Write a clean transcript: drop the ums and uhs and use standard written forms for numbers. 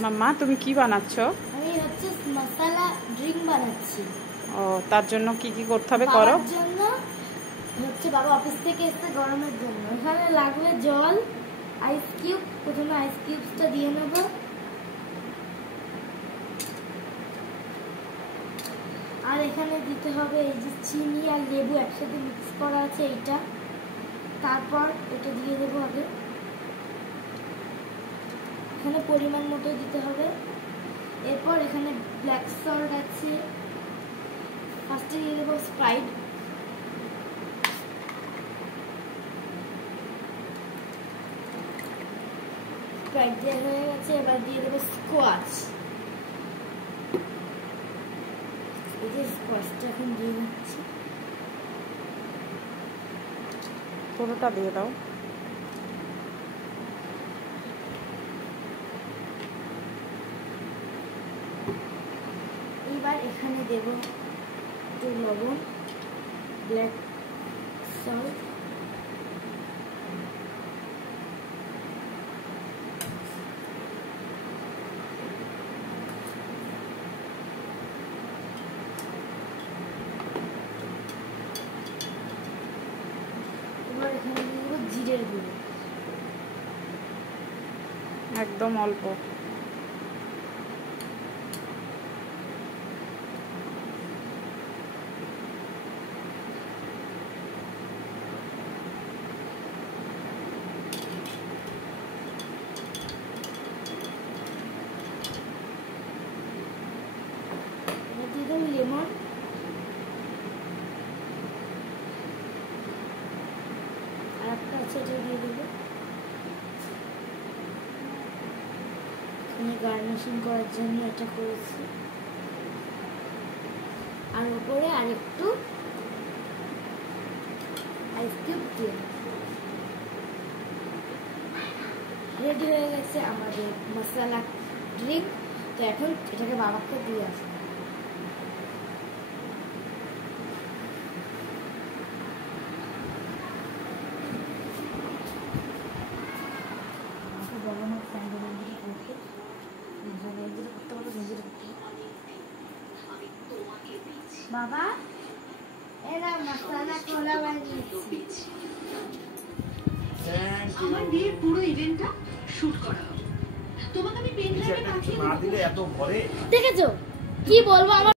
মাম্মা তুমি কি বানাচ্ছ? আমি হচ্ছে মশলা ড্রিঙ্ক বানাচ্ছি। ও তার জন্য কি কি করতে হবে করো? তার জন্য হচ্ছে বাবা অফিস থেকে এসে গরমের জন্য এখানে লাগবে জল, আইস কিউব। প্রথমে আইস কিউবসটা দিয়ে নেব। আর এখানে দিতে হবে এই যে চিনি আর লেবু একসাথে মিক্স করা আছে এইটা। তারপর এটা দিয়ে দেবো আগে। এখানে পরিমাণ মতো দিতে হবে। এরপর এখানে ব্ল্যাক সল্ট আছে। ফার্স্টে দিয়ে দেবো স্প্রাইট। স্প্রাইট দেওয়া হয়ে গেছে। এবার দিয়ে দেবো স্কোয়াচ। এই যে স্কোয়াচটা এখন দিয়ে দিচ্ছি। পুরোটা দিয়ে দাও। এবার এখানে দেব একটু লবণ, ব্ল্যাক সল্ট, এবার এখানে দিয়ে দেবো জিরের গুঁড়ো একদম অল্প। দিয়ে দেবো লেমন। আর একটা আছে এটা দিয়ে দেবো। এখানে গার্নিশিং করার জন্য এটা করেছি। আর উপরে আরেকটু আইস কিউব দিয়ে রেডি হয়ে গেছে আমাদের মশলা ড্রিঙ্ক। তো এখন এটাকে বাবাকে দিয়ে আসবো। বাবা এরা মশলা কোলা বানিয়েছি। আমার বিয়ের পুরো ইভেন্টটা শুট করা হবে। তোমাকে আমি পেন ড্রাইভে পাঠিয়ে দেব। দেখেছো কি বলবো আমার